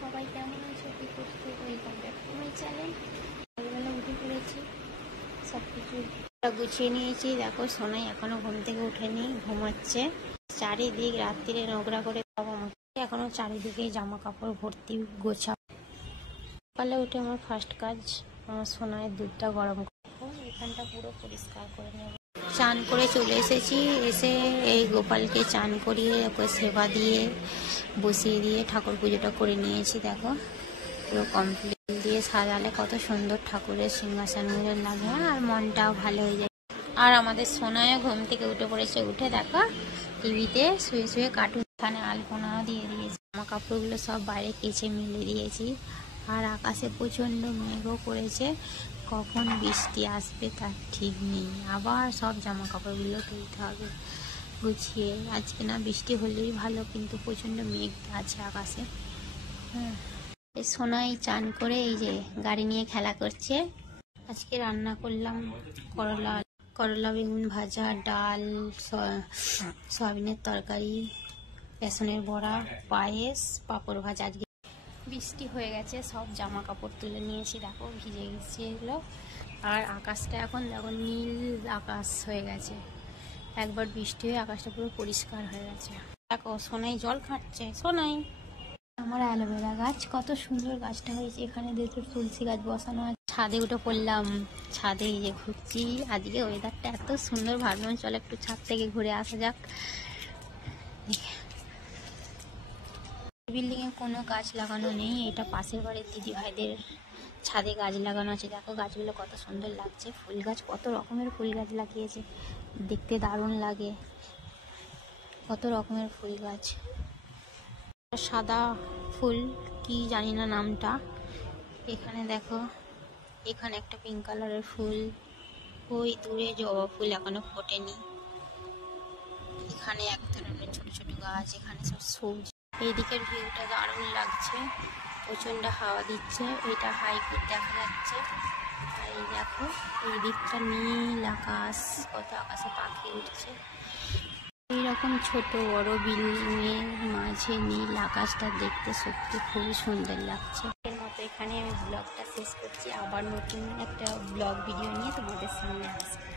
সবাই কেমন আছো, কী করছো? Welcome back to my channel. সকালবেলা উঠে পড়েছি, সব কিছু গুছিয়ে নিয়েছি। দেখো সোনাই এখনো ঘুম থেকে উঠেনি, ঘুমাচ্ছে। চারিদিক রাত্রিরে নোংরা করে এখনো চারিদিকে জামা কাপড় ভর্তি গোছা। সকালে উঠে আমার ফার্স্ট কাজ আমার সোনাইয়ের দুধটা গরম করবো, এখানটা পুরো পরিষ্কার করে নেব। চান করে চলে এসেছি, এসে এই গোপালকে চান করিয়ে ওকে সেবা দিয়ে বসিয়ে দিয়ে ঠাকুর পুজোটা করে নিয়েছি। দেখো পুরো কমপ্লিট দিয়ে সাজালে কত সুন্দর ঠাকুরের সিংহাসনগুলো লাগে আর মনটাও ভালো হয়ে যায়। আর আমাদের সোনায়ও ঘুম থেকে উঠে পড়েছে, উঠে দেখো টিভিতে শুয়ে শুয়ে কার্টুন। এখানে আলপনাও দিয়ে দিয়েছি, জামা কাপড়গুলো সব বাইরে কেচে মিলে দিয়েছি। আর আকাশে প্রচণ্ড মেঘও করেছে, কখন বৃষ্টি আসবে তার ঠিক নেই। আবার সব জামা কাপড়গুলো তুলতে হবে গুছিয়ে। আজকে না বৃষ্টি হলেই ভালো, কিন্তু প্রচণ্ড মেঘ আছে আকাশে। হ্যাঁ, এই সোনাই চান করে এই যে গাড়ি নিয়ে খেলা করছে। আজকে রান্না করলাম করলা বেগুন ভাজা, ডাল, সয়াবিনের তরকারি, বেসনের বড়া, পায়েস, পাঁপড় ভাজা। আজকে বৃষ্টি হয়ে গেছে, সব জামা কাপড় তুলে নিয়েছি। দেখো ভিজে গেছিল। আর আকাশটা এখন দেখো নীল আকাশ হয়ে গেছে, একবার বৃষ্টি হয়ে আকাশটা পুরো পরিষ্কার হয়ে গেছে। দেখো সোনাই জল খাচ্ছে। সোনাই, আমার অ্যালোভেরা গাছ কত সুন্দর গাছটা হয়েছে। এখানে দেখো তুলসী গাছ বসানো আছে। ছাদে উঠে পড়লাম, ছাদে এই যে ঘুরছি। আজকে ওয়েদারটা এত সুন্দর, ভাবলাম চলো একটু ছাদ থেকে ঘুরে আসা যাক। বিল্ডিংয়ে কোনো গাছ লাগানো নেই, এটা পাশের বাড়ির দিদি ভাইদের ছাদে গাছ লাগানো আছে। দেখো গাছগুলো কত সুন্দর লাগছে, ফুল গাছ, কত রকমের ফুল গাছ লাগিয়েছে, দেখতে দারুণ লাগে। কত রকমের ফুল গাছ, সাদা ফুল কি জানি না নামটা। এখানে দেখো, এখানে একটা পিঙ্ক কালারের ফুল, ওই দূরে জবা ফুল এখনো ফোটেনি। এখানে এক ধরনের ছোট ছোট গাছ, এখানে সব সবজি। এইদিকের ভিউটা দারুণ লাগছে, প্রচণ্ড হাওয়া দিচ্ছে। ওইটা হাইকোর্ট দেখা যাচ্ছে। আর এই দেখো এই দিকটা নীল আকাশ, কত আকাশে পাখি উঠছে। এইরকম ছোট বড় বিল্ডিংয়ের মাঝে নীল আকাশটা দেখতে সত্যি খুবই সুন্দর লাগছে। এর মতো এখানে আমি ব্লগটা শেষ করছি, আবার নতুন একটা ব্লগ ভিডিও নিয়ে তোমাদের সামনে আসবো।